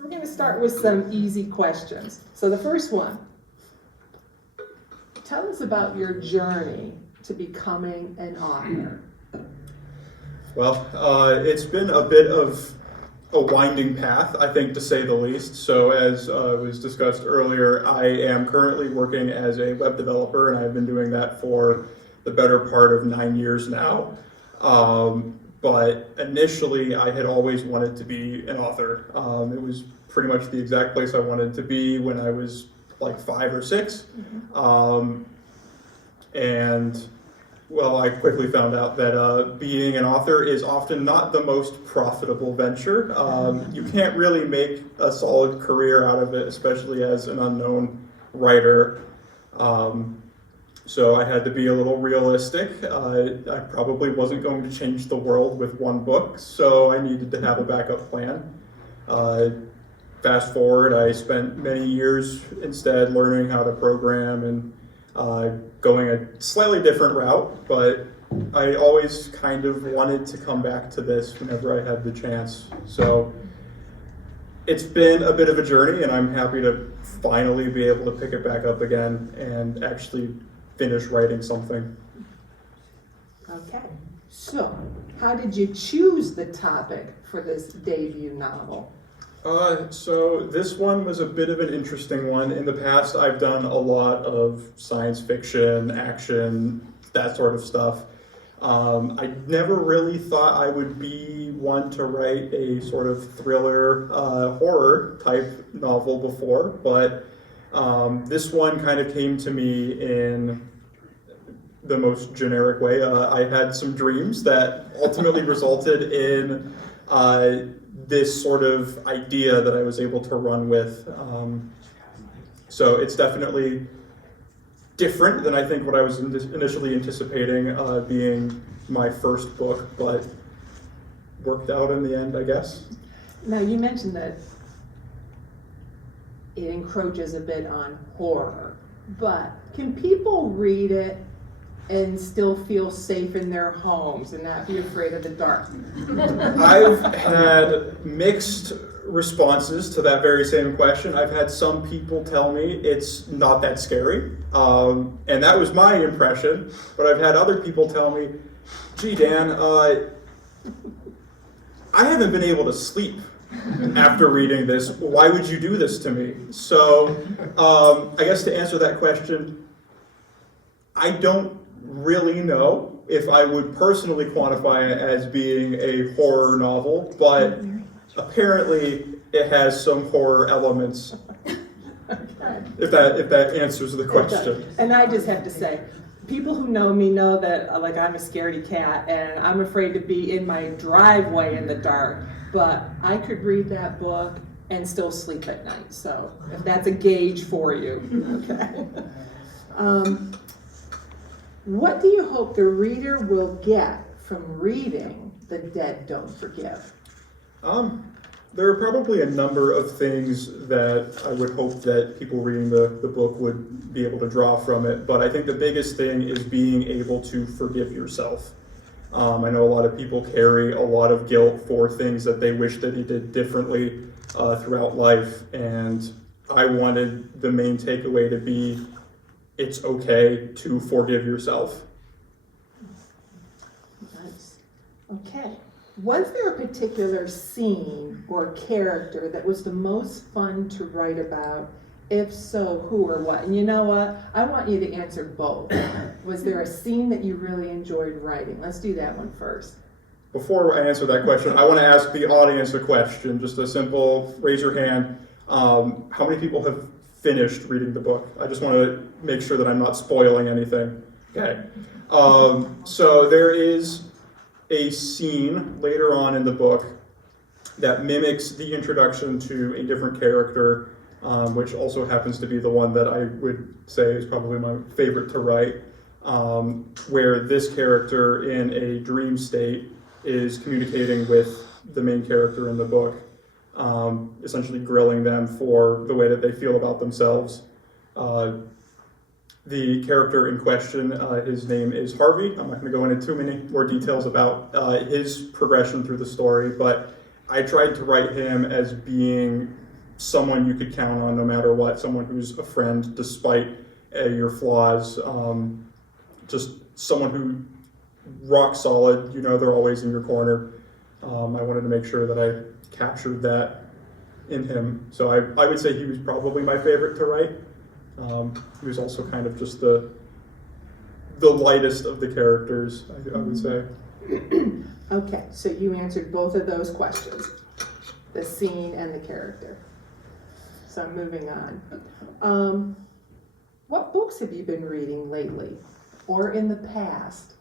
So we're going to start with some easy questions. So the first one, tell us about your journey to becoming an author. Well, it's been a bit of a winding path, I think, to say the least. So as was discussed earlier, I am currently working as a web developer, and I've been doing that for the better part of 9 years now. But initially, I had always wanted to be an author. It was pretty much the exact place I wanted to be when I was like 5 or 6. And well, I quickly found out that being an author is often not the most profitable venture. You can't really make a solid career out of it, especially as an unknown writer. So I had to be a little realistic. I probably wasn't going to change the world with one book, so I needed to have a backup plan. Fast forward, I spent many years instead learning how to program and going a slightly different route, but I always kind of wanted to come back to this whenever I had the chance. So it's been a bit of a journey, and I'm happy to finally be able to pick it back up again and actually finish writing something. Okay, so how did you choose the topic for this debut novel? So this one was a bit of an interesting one. In the past, I've done a lot of science fiction, action, that sort of stuff. I never really thought I would be one to write a sort of thriller, horror type novel before, but this one kind of came to me in the most generic way. I had some dreams that ultimately resulted in this sort of idea that I was able to run with. So it's definitely different than I think what I was initially anticipating being my first book, but worked out in the end, I guess. Now, you mentioned that it encroaches a bit on horror, but can people read it and still feel safe in their homes and not be afraid of the dark? I've had mixed responses to that very same question. I've had some people tell me it's not that scary, and that was my impression, but I've had other people tell me, gee, Dan, I haven't been able to sleep after reading this. Why would you do this to me? So I guess to answer that question, I don't really know if I would personally quantify it as being a horror novel, but apparently it has some horror elements. If that answers the question. And I just have to say, people who know me know that like I'm a scaredy cat and I'm afraid to be in my driveway in the dark, but I could read that book and still sleep at night. So if that's a gauge for you, okay. What do you hope the reader will get from reading The Dead Don't Forgive? There are probably a number of things that I would hope that people reading the book would be able to draw from it, but I think the biggest thing is being able to forgive yourself. I know a lot of people carry a lot of guilt for things that they wish that they did differently throughout life, and I wanted the main takeaway to be it's okay to forgive yourself. Nice. Okay. Was there a particular scene or character that was the most fun to write about? If so, who or what? And you know what? I want you to answer both. Was there a scene that you really enjoyed writing? Let's do that one first. Before I answer that question, I want to ask the audience a question. Just a simple raise your hand. How many people have finished reading the book? I just want to make sure that I'm not spoiling anything. Okay. So there is a scene later on in the book that mimics the introduction to a different character, which also happens to be the one that I would say is probably my favorite to write, where this character in a dream state is communicating with the main character in the book, essentially grilling them for the way that they feel about themselves. The character in question, his name is Harvey. I'm not going to go into too many more details about his progression through the story, but I tried to write him as being someone you could count on no matter what, someone who's a friend despite your flaws, just someone who rock solid, you know, they're always in your corner. I wanted to make sure that I captured that in him. So I would say he was probably my favorite to write. He was also kind of just the lightest of the characters, I would say. Okay, so you answered both of those questions, the scene and the character. So moving on. What books have you been reading lately or in the past?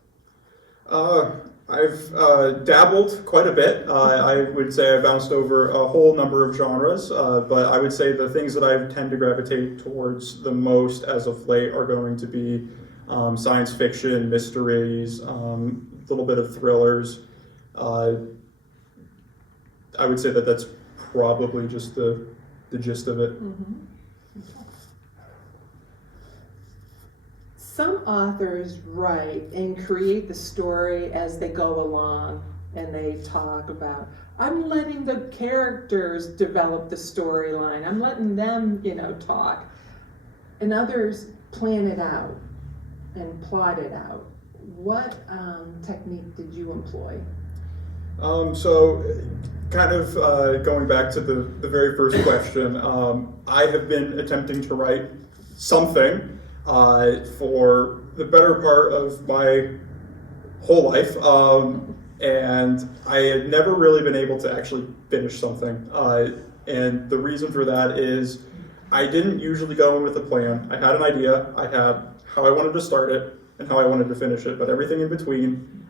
I've dabbled quite a bit. I would say I bounced over a whole number of genres, but I would say the things that I tend to gravitate towards the most as of late are going to be science fiction, mysteries, a little bit of thrillers. I would say that that's probably just the gist of it. Mm-hmm. Some authors write and create the story as they go along, and they talk about, I'm letting the characters develop the storyline. I'm letting them, talk. And others plan it out and plot it out. What technique did you employ? So kind of going back to the very first question, I have been attempting to write something for the better part of my whole life, and I had never really been able to actually finish something. And the reason for that is I didn't usually go in with a plan. I had an idea, I had how I wanted to start it and how I wanted to finish it, but everything in between,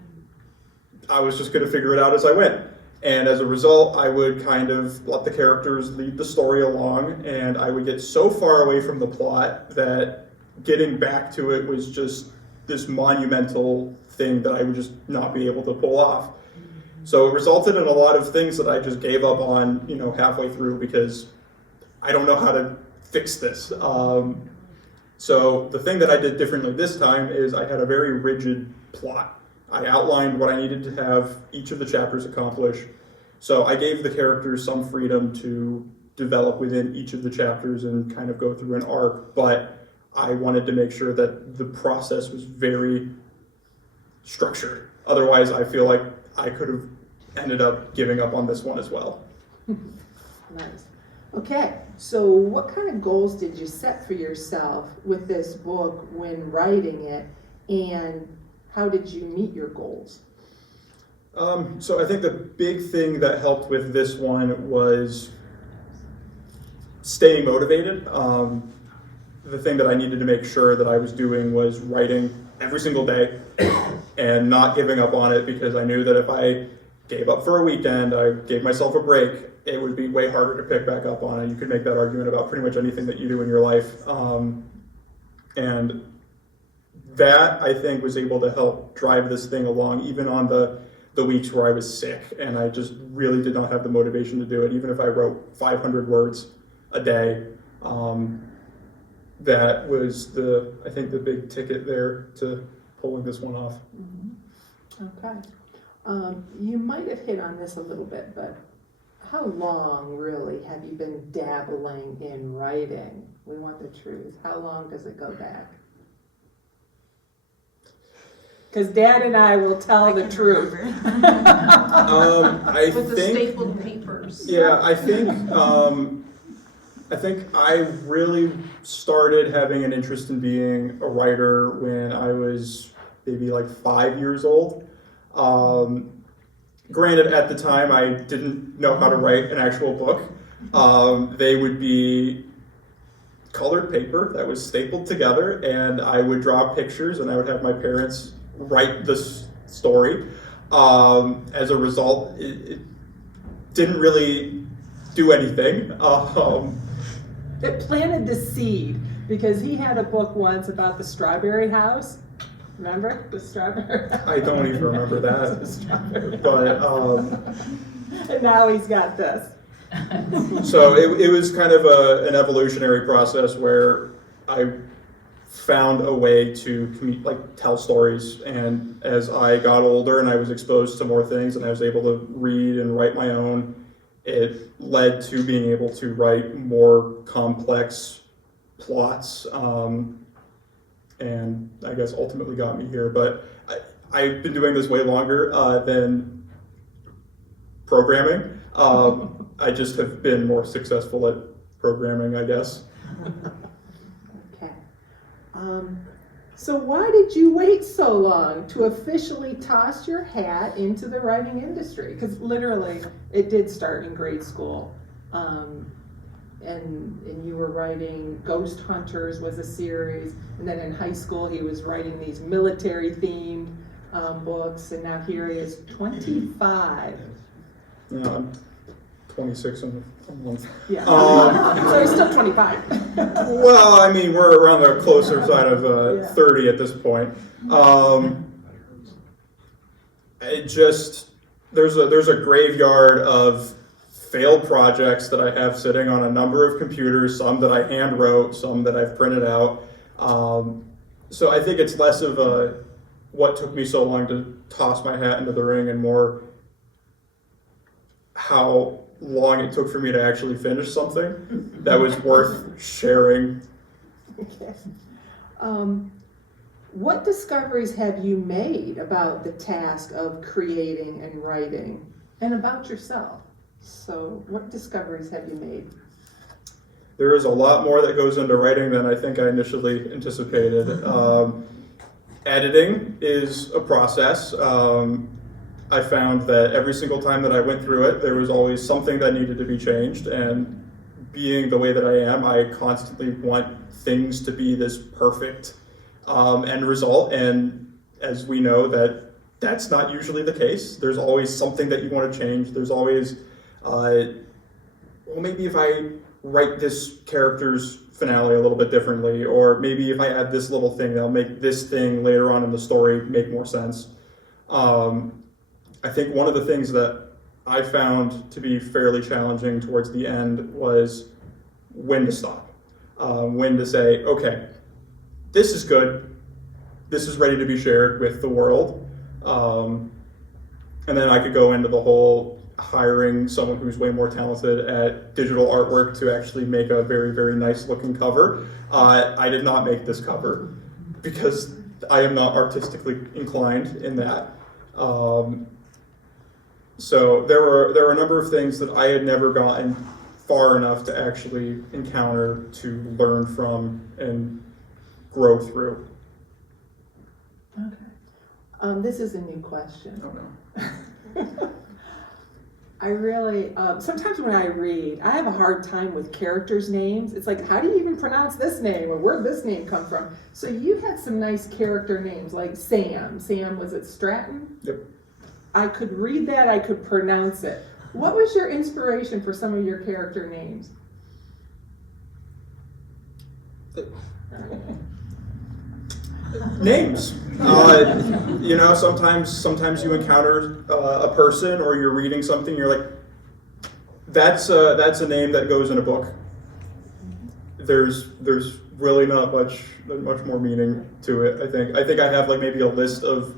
I was just going to figure it out as I went. And as a result, I would kind of let the characters lead the story along, and I would get so far away from the plot that getting back to it was just this monumental thing that I would just not be able to pull off. So it resulted in a lot of things that I just gave up on, halfway through because I don't know how to fix this. So the thing that I did differently this time is I had a very rigid plot. I outlined what I needed to have each of the chapters accomplish. So I gave the characters some freedom to develop within each of the chapters and kind of go through an arc, but I wanted to make sure that the process was very structured. Otherwise, I feel like I could have ended up giving up on this one as well. Nice. Okay, so what kind of goals did you set for yourself with this book when writing it, and how did you meet your goals? So I think the big thing that helped with this one was staying motivated. The thing that I needed to make sure that I was doing was writing every single day and not giving up on it, because I knew that if I gave up for a weekend, I gave myself a break, it would be way harder to pick back up on it. You could make that argument about pretty much anything that you do in your life. And that, I think, was able to help drive this thing along, even on the weeks where I was sick and I just really did not have the motivation to do it. Even if I wrote 500 words a day, that was I think the big ticket there to pulling this one off. Mm-hmm. Okay. You might have hit on this a little bit, but how long really have you been dabbling in writing? We want the truth. How long does it go back? Because Dad and I will tell the truth. I With the think, stapled papers. yeah, I think I really started having an interest in being a writer when I was maybe like 5 years old. Granted, at the time, I didn't know how to write an actual book. They would be colored paper that was stapled together, and I would draw pictures, and I would have my parents write this story. As a result, it didn't really do anything. It planted the seed, because he had a book once about the strawberry house. Remember the strawberry house? I don't even remember that. But and now he's got this. so it was kind of an evolutionary process where I found a way to tell stories, and as I got older and I was exposed to more things and I was able to read and write my own, it led to being able to write more complex plots, and I guess ultimately got me here. But I've been doing this way longer than programming. I just have been more successful at programming, I guess. Okay. So why did you wait so long to officially toss your hat into the writing industry? Because literally, it did start in grade school. And you were writing Ghost Hunters was a series, and then in high school he was writing these military themed books, and now here he is 25. Yeah, I'm 26 in a month. Yeah. So he's still 25. Well, I mean, we're around the closer side of 30 at this point. It just, there's a graveyard of failed projects that I have sitting on a number of computers, some that I hand wrote, some that I've printed out. So I think it's less of what took me so long to toss my hat into the ring and more how long it took for me to actually finish something that was worth sharing. Okay. What discoveries have you made about the task of creating and writing, and about yourself? So what discoveries have you made? There is a lot more that goes into writing than I think I initially anticipated. Editing is a process. I found that every single time that I went through it, there was always something that needed to be changed. And being the way that I am, I constantly want things to be this perfect end result. And as we know, that's not usually the case. There's always something that you want to change. There's always, well, maybe if I write this character's finale a little bit differently, or maybe if I add this little thing, that'll make this thing later on in the story make more sense. I think one of the things that I found to be fairly challenging towards the end was when to stop, when to say, okay, this is good, this is ready to be shared with the world, and then I could go into the whole hiring someone who's way more talented at digital artwork to actually make a very, very nice looking cover. I did not make this cover because I am not artistically inclined in that. So there were a number of things that I had never gotten far enough to actually encounter to learn from and grow through. Okay. This is a new question. Oh no. I really, sometimes when I read, I have a hard time with characters' names. It's like, how do you even pronounce this name, or where'd this name come from? So you had some nice character names, like Sam. Sam, was it Stratton? Yep. I could read that, I could pronounce it. What was your inspiration for some of your character names? Names. You know, sometimes you encounter a person, or you're reading something, you're like, that's a name that goes in a book. There's really not much more meaning to it. I think I have like maybe a list of,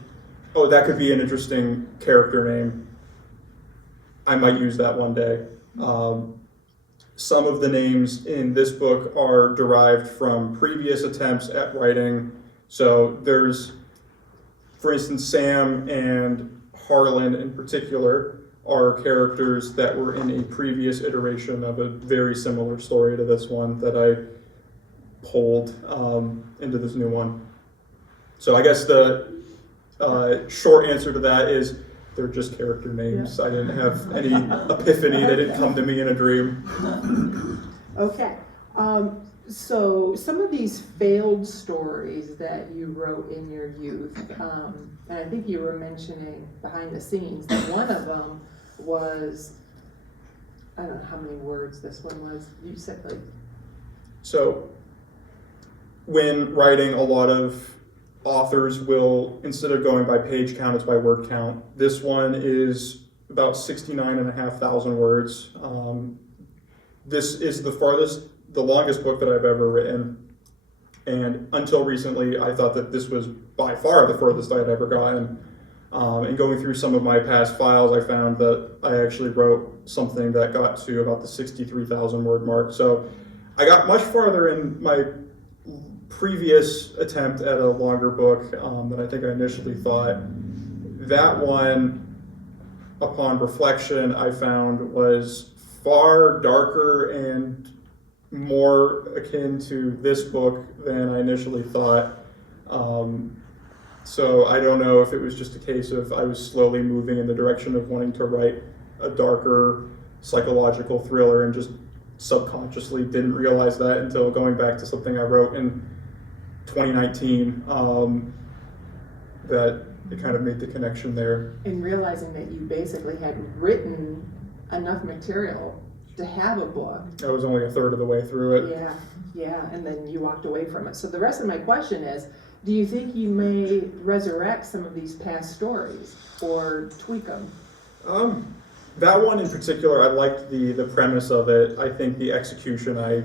oh, that could be an interesting character name. I might use that one day. Some of the names in this book are derived from previous attempts at writing. So there's, for instance, Sam and Harlan in particular are characters that were in a previous iteration of a very similar story to this one that I pulled into this new one. So I guess the short answer to that is they're just character names. Yeah. I didn't have any epiphany. They didn't come to me in a dream. Okay. So some of these failed stories that you wrote in your youth, and I think you were mentioning behind the scenes that one of them was, I don't know how many words this one was. You said like. So when writing, a lot of authors will, instead of going by page count, it's by word count. This one is about 69,500 words. This is the longest book that I've ever written. And until recently, I thought that this was by far the furthest I had ever gotten. And going through some of my past files, I found that I actually wrote something that got to about the 63,000 word mark. So I got much farther in my previous attempt at a longer book than I think I initially thought. That one, upon reflection, I found was far darker and more akin to this book than I initially thought. So I don't know if it was just a case of I was slowly moving in the direction of wanting to write a darker psychological thriller and just subconsciously didn't realize that until going back to something I wrote in 2019, that it kind of made the connection there. And realizing that you basically had written enough material to have a book. I was only a third of the way through it. Yeah, and then you walked away from it. So the rest of my question is, do you think you may resurrect some of these past stories or tweak them? That one in particular, I liked the premise of it. I think the execution I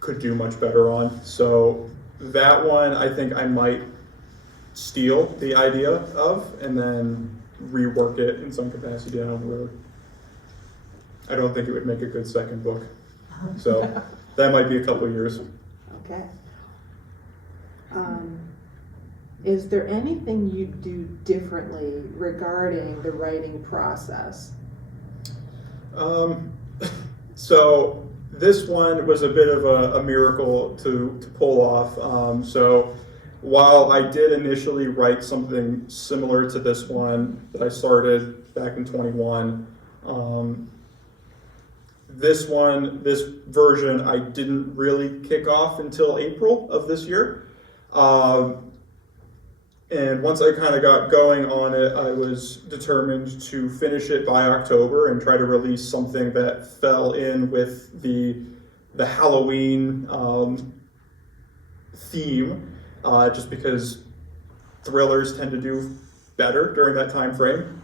could do much better on. So that one, I think I might steal the idea of and then rework it in some capacity down the road. I don't think it would make a good second book. So that might be a couple years. Okay. Is there anything you do differently regarding the writing process? So this one was a bit of a miracle to pull off. So while I did initially write something similar to this one that I started back in 21, this version I didn't really kick off until April of this year. And once I kind of got going on it, I was determined to finish it by October and try to release something that fell in with the Halloween theme, just because thrillers tend to do better during that time frame.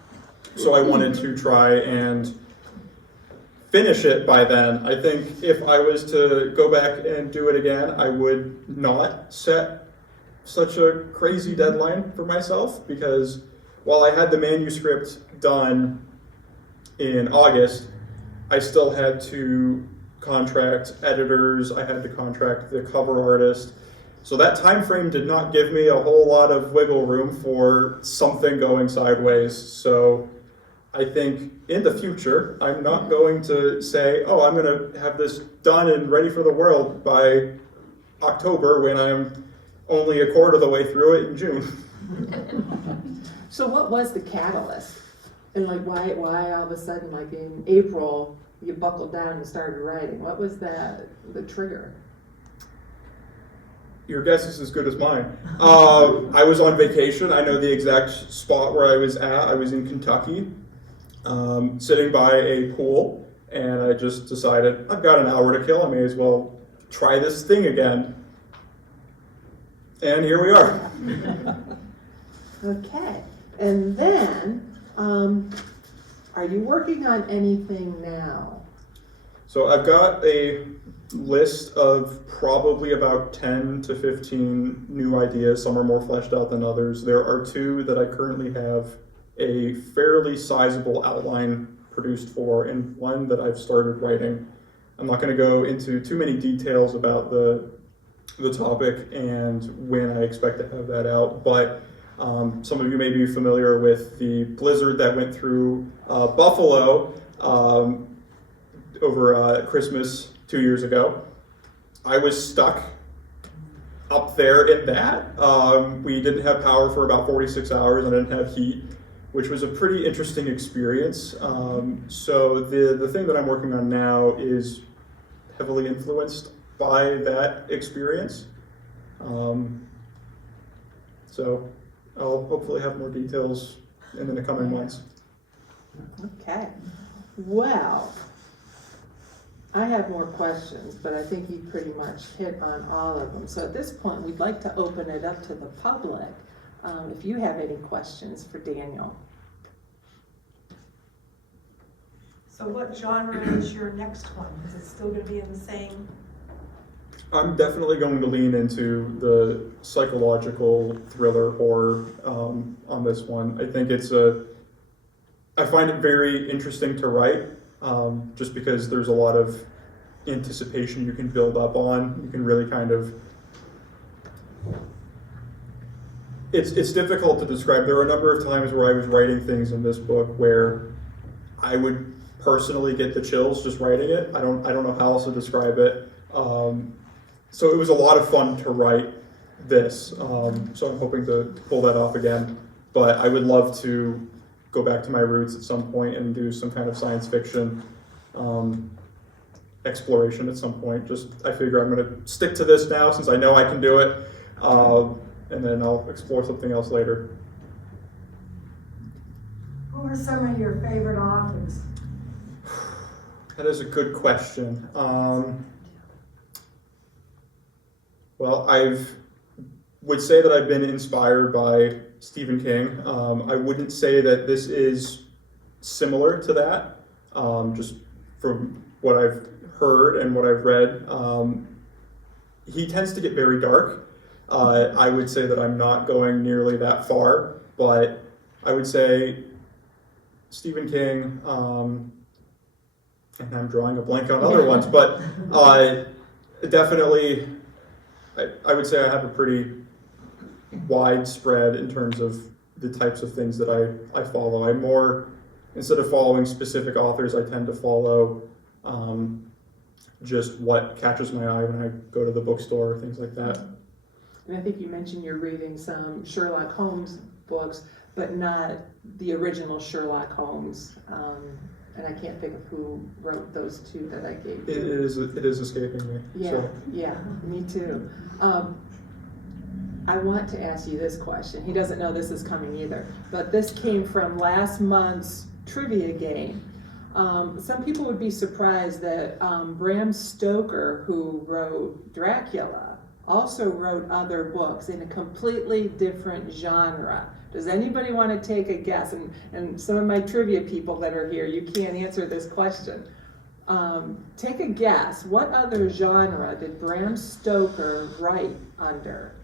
So I wanted to try and finish it by then. I think if I was to go back and do it again, I would not set such a crazy deadline for myself, because while I had the manuscript done in August, I still had to contract editors, I had to contract the cover artist. So that time frame did not give me a whole lot of wiggle room for something going sideways. So I think in the future, I'm not going to say, oh, I'm going to have this done and ready for the world by October when I'm only a quarter of the way through it in June. So what was the catalyst? And like why all of a sudden, like in April, you buckled down and started writing? What was the trigger? Your guess is as good as mine. I was on vacation. I know the exact spot where I was at. I was in Kentucky, sitting by a pool, and I just decided, I've got an hour to kill. I may as well try this thing again. And here we are. Okay. And then, are you working on anything now? So I've got a list of probably about 10 to 15 new ideas. Some are more fleshed out than others. There are two that I currently have a fairly sizable outline produced for, and one that I've started writing. I'm not going to go into too many details about the topic and when I expect to have that out, but some of you may be familiar with the blizzard that went through Buffalo over Christmas 2 years ago. I was stuck up there in that. We didn't have power for about 46 hours and I didn't have heat, which was a pretty interesting experience. So the thing that I'm working on now is heavily influenced by that experience. So I'll hopefully have more details in the coming months. Okay. Well, I have more questions, but I think you pretty much hit on all of them. So at this point, we'd like to open it up to the public. If you have any questions for Daniel. So what genre is your next one? Is it still going to be in the same I'm definitely going to lean into the psychological thriller horror on this one. I think I find it very interesting to write, just because there's a lot of anticipation you can build up on. You can really kind of, it's difficult to describe. There were a number of times where I was writing things in this book where I would personally get the chills just writing it. I don't know how else to describe it. So it was a lot of fun to write this. So I'm hoping to pull that off again. But I would love to go back to my roots at some point and do some kind of science fiction exploration at some point. I figure I'm going to stick to this now since I know I can do it, and then I'll explore something else later. Who are some of your favorite authors? That is a good question. Well, would say that I've been inspired by Stephen King. I wouldn't say that this is similar to that, just from what I've heard and what I've read. He tends to get very dark. I would say that I'm not going nearly that far, but I would say Stephen King, and I'm drawing a blank on other ones, but definitely I would say I have a pretty widespread in terms of the types of things that I follow. I'm more, instead of following specific authors, I tend to follow just what catches my eye when I go to the bookstore, things like that. And I think you mentioned you're reading some Sherlock Holmes books, but not the original Sherlock Holmes. And I can't think of who wrote those two that I gave you. It is escaping me. Yeah, So. yeah, me too. I want to ask you this question. He doesn't know this is coming either, but this came from last month's trivia game. Some people would be surprised that Bram Stoker, who wrote Dracula, also wrote other books in a completely different genre. Does anybody want to take a guess? And some of my trivia people that are here, you can't answer this question. Take a guess. What other genre did Bram Stoker write under?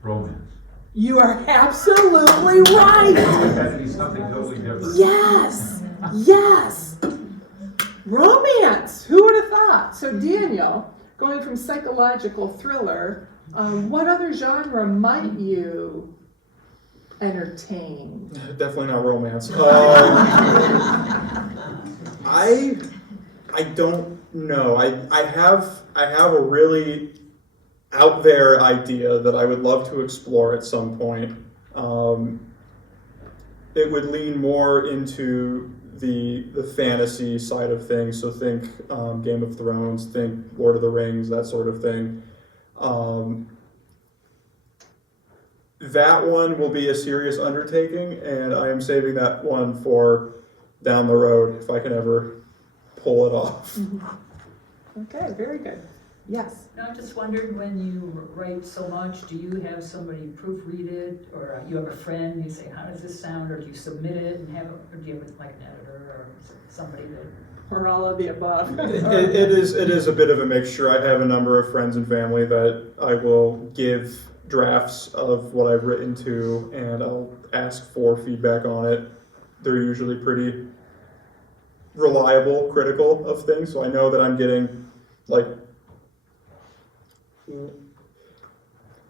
Romance. You are absolutely right. It had to be something totally different. Yes, yes. Romance. Who would have thought? So Daniel, going from psychological thriller, what other genre might you entertain? Definitely not romance. I don't know. I have a really out there idea that I would love to explore at some point. It would lean more into the fantasy side of things. So think Game of Thrones, think Lord of the Rings, that sort of thing. That one will be a serious undertaking, and I am saving that one for down the road if I can ever pull it off. Okay, very good. Yes. I just wondered, when you write so much, do you have somebody proofread it, or you have a friend, you say, how does this sound, or do you submit it and have, or do you have like an editor or somebody that? Or all of the above. It is a bit of a mixture. I have a number of friends and family that I will give drafts of what I've written to, and I'll ask for feedback on it. They're usually pretty reliable, critical of things, so I know that I'm getting, like,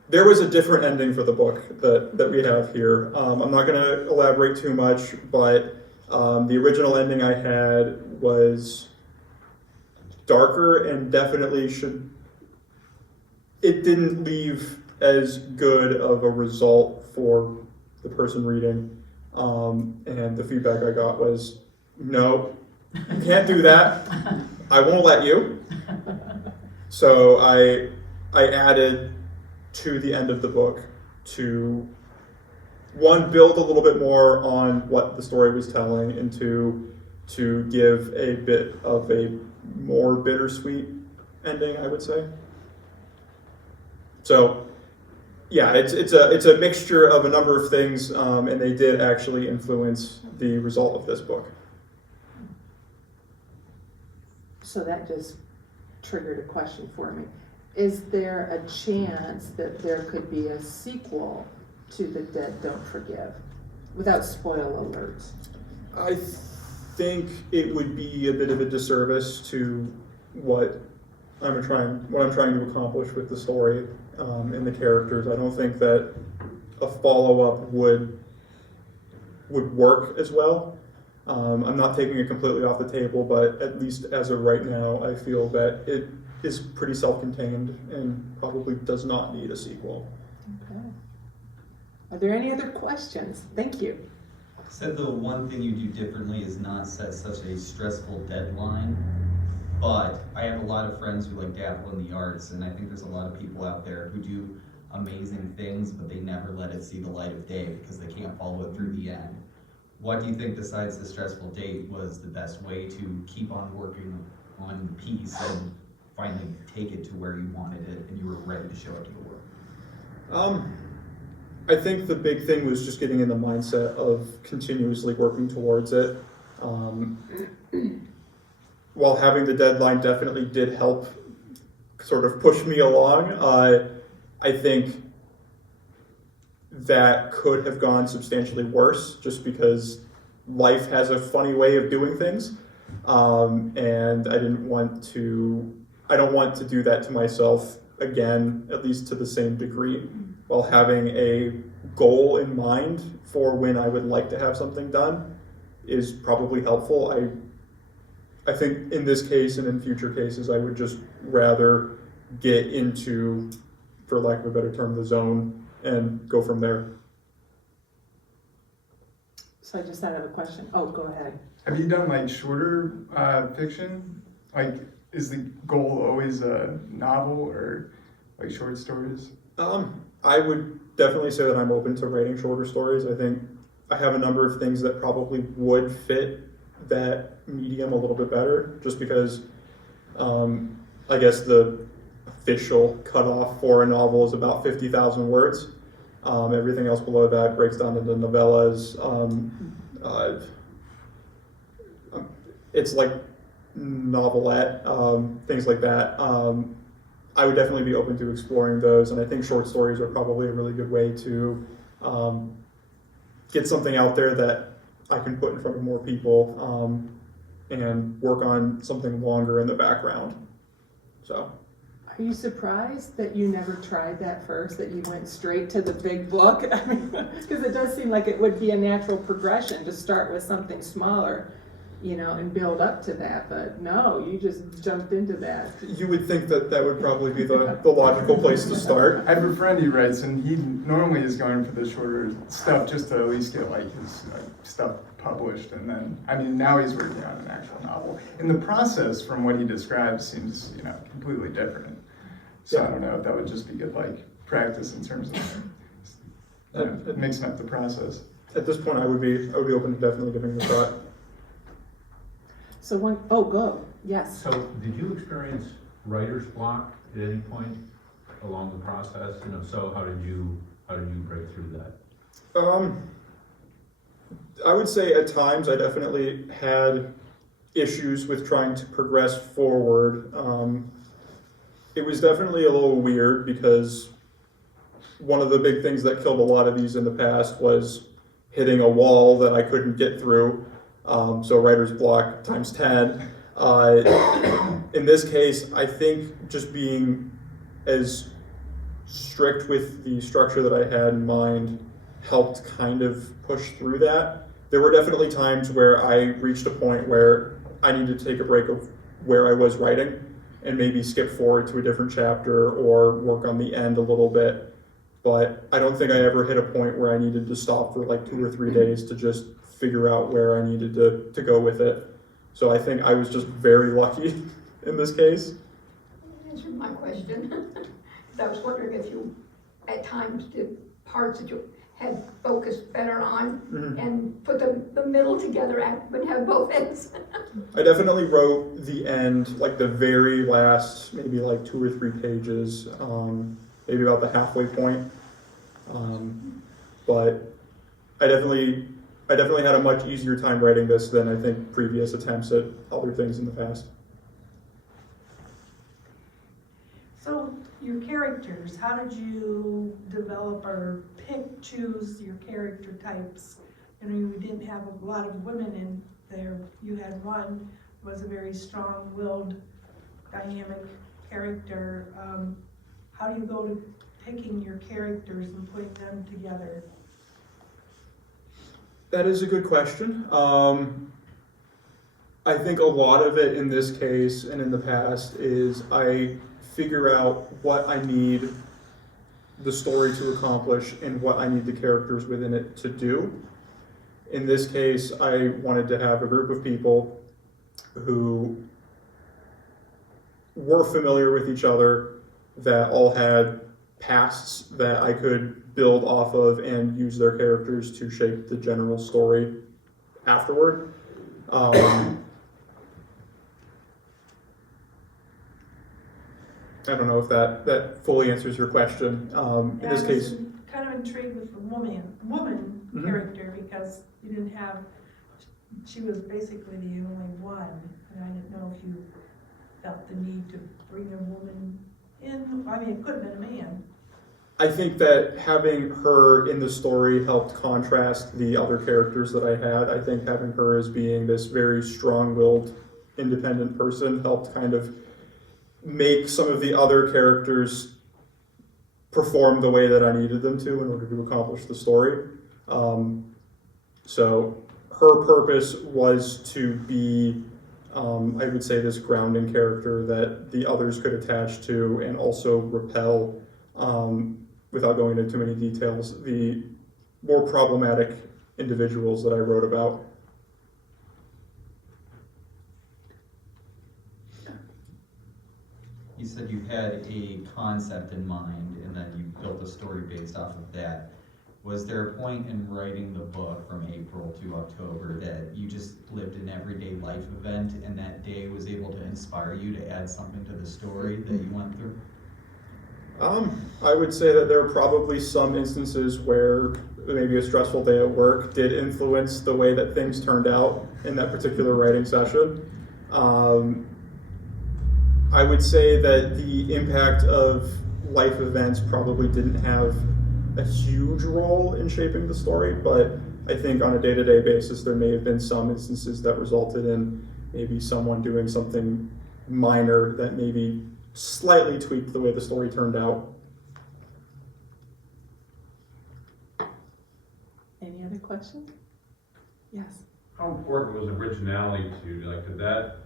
there was a different ending for the book that we have here. I'm not going to elaborate too much, but the original ending I had was darker and definitely it didn't leave as good of a result for the person reading. And the feedback I got was, no, you can't do that. I won't let you. So I added to the end of the book to, one, build a little bit more on what the story was telling, and to give a bit of a more bittersweet ending, I would say. So, yeah, it's a mixture of a number of things, and they did actually influence the result of this book. So that just triggered a question for me. is there a chance that there could be a sequel to The Dead Don't Forgive? Without spoil alerts. I think it would be a bit of a disservice to what I'm trying to accomplish with the story and the characters. I don't think that a follow-up would work as well. I'm not taking it completely off the table, but at least as of right now, I feel that it is pretty self-contained and probably does not need a sequel. Okay. Are there any other questions? Thank you. Said the one thing you do differently is not set such a stressful deadline, but I have a lot of friends who like dabble in the arts, and I think there's a lot of people out there who do amazing things, but they never let it see the light of day because they can't follow it through the end. What do you think, besides the stressful date, was the best way to keep on working on the piece and finally take it to where you wanted it and you were ready to show it to the world? I think the big thing was just getting in the mindset of continuously working towards it. While having the deadline definitely did help sort of push me along, I think that could have gone substantially worse just because life has a funny way of doing things. And I don't want to do that to myself again, at least to the same degree, while having a goal in mind for when I would like to have something done is probably helpful. I think in this case and in future cases, I would just rather get into, for lack of a better term, the zone and go from there. So I just thought of a question. Oh, go ahead. Have you done like shorter fiction? Like, is the goal always a novel or like short stories? I would definitely say that I'm open to writing shorter stories. I think I have a number of things that probably would fit that medium a little bit better, just because I guess the official cutoff for a novel is about 50,000 words. Everything else below that breaks down into novellas. It's like novelette, things like that. I would definitely be open to exploring those, and I think short stories are probably a really good way to get something out there that I can put in front of more people and work on something longer in the background. So. Are you surprised that you never tried that first, that you went straight to the big book? I mean, because it does seem like it would be a natural progression to start with something smaller, you know, and build up to that, but no, you just jumped into that. You would think that that would probably be the logical place to start. I have a friend who writes, and he normally is going for the shorter stuff just to at least get like his stuff published, and then, I mean, now he's working on an actual novel. And the process, from what he describes, seems, you know, completely different. So I don't know if that would just be good, like, practice in terms of mixing up the process. At this point, I would be open to definitely giving it a shot. So go, yes. So did you experience writer's block at any point along the process? And if so, how did you break through that? I would say at times I definitely had issues with trying to progress forward. It was definitely a little weird because one of the big things that killed a lot of these in the past was hitting a wall that I couldn't get through. So writer's block times 10. In this case, I think just being as strict with the structure that I had in mind helped kind of push through that. There were definitely times where I reached a point where I needed to take a break of where I was writing and maybe skip forward to a different chapter or work on the end a little bit. But I don't think I ever hit a point where I needed to stop for like 2 or 3 days to just figure out where I needed to go with it. So I think I was just very lucky in this case. Answered my question. Because I was wondering if you, at times, did parts that you had focused better on and put the middle together and would have both ends. I definitely wrote the end, like the very last, maybe like 2 or 3 pages, maybe about the halfway point. But I definitely had a much easier time writing this than I think previous attempts at other things in the past. So your characters, how did you develop or choose your character types? You know, you didn't have a lot of women in there. You had one, was a very strong-willed, dynamic character. How do you go to picking your characters and putting them together? That is a good question. I think a lot of it in this case and in the past is I figure out what I need the story to accomplish and what I need the characters within it to do. In this case, I wanted to have a group of people who were familiar with each other, that all had pasts that I could build off of and use their characters to shape the general story afterward. I don't know if that fully answers your question. In this case, Kind of intrigued with the woman Mhm. character, because you didn't have, she was basically the only one, and I didn't know if you felt the need to bring a woman in. I mean, it could have been a man. I think that having her in the story helped contrast the other characters that I had. I think having her as being this very strong-willed, independent person helped kind of make some of the other characters perform the way that I needed them to in order to accomplish the story. So her purpose was to be, I would say, this grounding character that the others could attach to and also repel, without going into too many details, the more problematic individuals that I wrote about. You said you had a concept in mind and then you built a story based off of that. Was there a point in writing the book from April to October that you just lived an everyday life event and that day was able to inspire you to add something to the story that you went through? I would say that there are probably some instances where maybe a stressful day at work did influence the way that things turned out in that particular writing session. I would say that the impact of life events probably didn't have a huge role in shaping the story, but I think on a day-to-day basis there may have been some instances that resulted in maybe someone doing something minor that maybe slightly tweaked the way the story turned out. Any other questions? Yes. How important was originality to you? Like, did that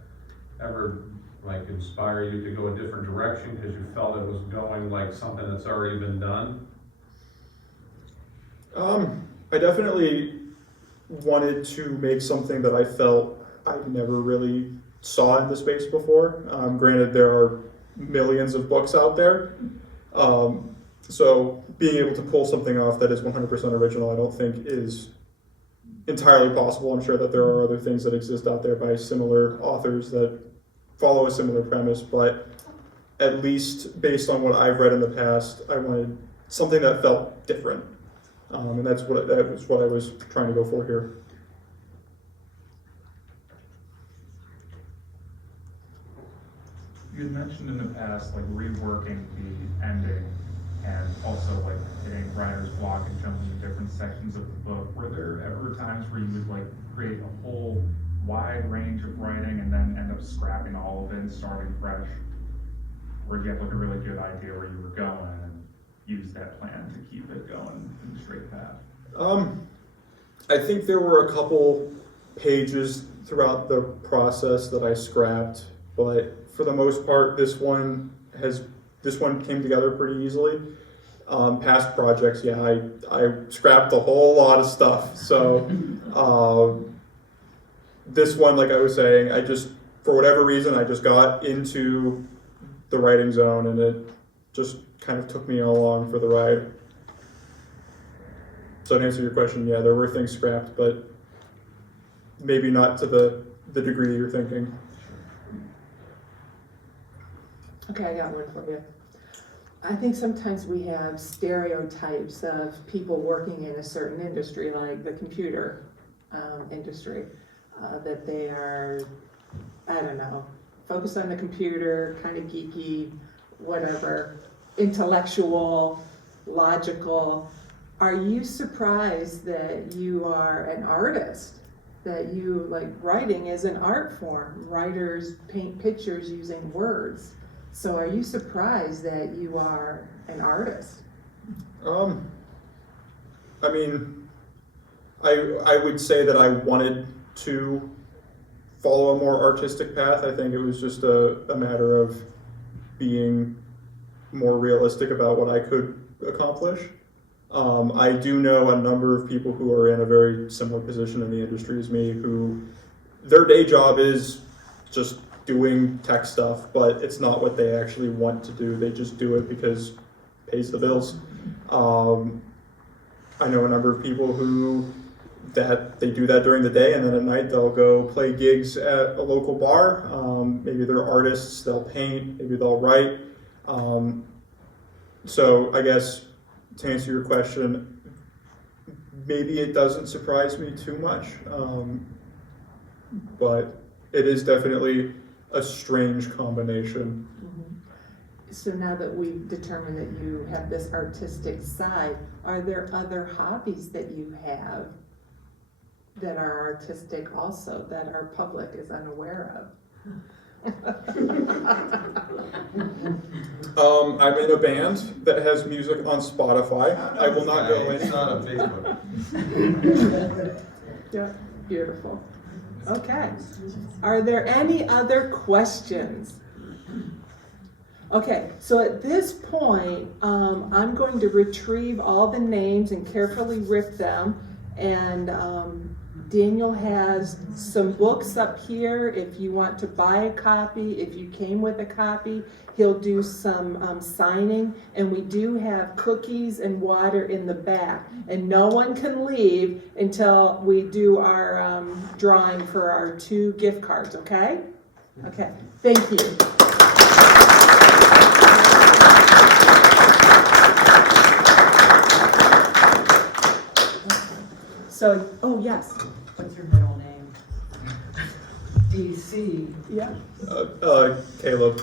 ever like inspire you to go a different direction because you felt it was going like something that's already been done? I definitely wanted to make something that I felt I never really saw in the space before. Granted, there are millions of books out there. So being able to pull something off that is 100% original, I don't think is entirely possible. I'm sure that there are other things that exist out there by similar authors that follow a similar premise, but at least based on what I've read in the past, I wanted something that felt different. And that was what I was trying to go for here. You had mentioned in the past, like, reworking the ending and also, like, hitting writer's block and jumping to different sections of the book. Were there ever times where you would, like, create a whole wide range of writing and then end up scrapping all of it and starting fresh? Or do you have, like, a really good idea where you were going and use that plan to keep it going in the straight path? I think there were a couple pages throughout the process that I scrapped, but for the most part, this one came together pretty easily. Past projects, yeah, I scrapped a whole lot of stuff. So this one, like I was saying, I just, for whatever reason, I just got into the writing zone and it just kind of took me along for the ride. So to answer your question, yeah, there were things scrapped, but maybe not to the degree you're thinking. Okay, I got one for you. I think sometimes we have stereotypes of people working in a certain industry, like the computer industry, that they are, I don't know, focused on the computer, kind of geeky, whatever. intellectual, logical. Are you surprised that you are an artist? That you, like, writing is an art form. Writers paint pictures using words. So are you surprised that you are an artist? I mean, I would say that I wanted to follow a more artistic path. I think it was just a matter of being more realistic about what I could accomplish. I do know a number of people who are in a very similar position in the industry as me, who their day job is just doing tech stuff, but it's not what they actually want to do. They just do it because it pays the bills. I know a number of people who they do that during the day, and then at night they'll go play gigs at a local bar. Maybe they're artists, they'll paint, maybe they'll write. So I guess to answer your question, maybe it doesn't surprise me too much, but it is definitely a strange combination. So now that we've determined that you have this artistic side, are there other hobbies that you have that are artistic also, that our public is unaware of? I'm in a band that has music on Spotify. I will not go It's in. not on Facebook. Yeah, beautiful. Okay. Are there any other questions? Okay, so at this point, I'm going to retrieve all the names and carefully rip them. And Daniel has some books up here if you want to buy a copy. If you came with a copy, he'll do some signing. And we do have cookies and water in the back. And no one can leave until we do our drawing for our 2 gift cards, okay? Okay, thank you. So, oh, yes. What's your middle name? DC. Yeah. Caleb.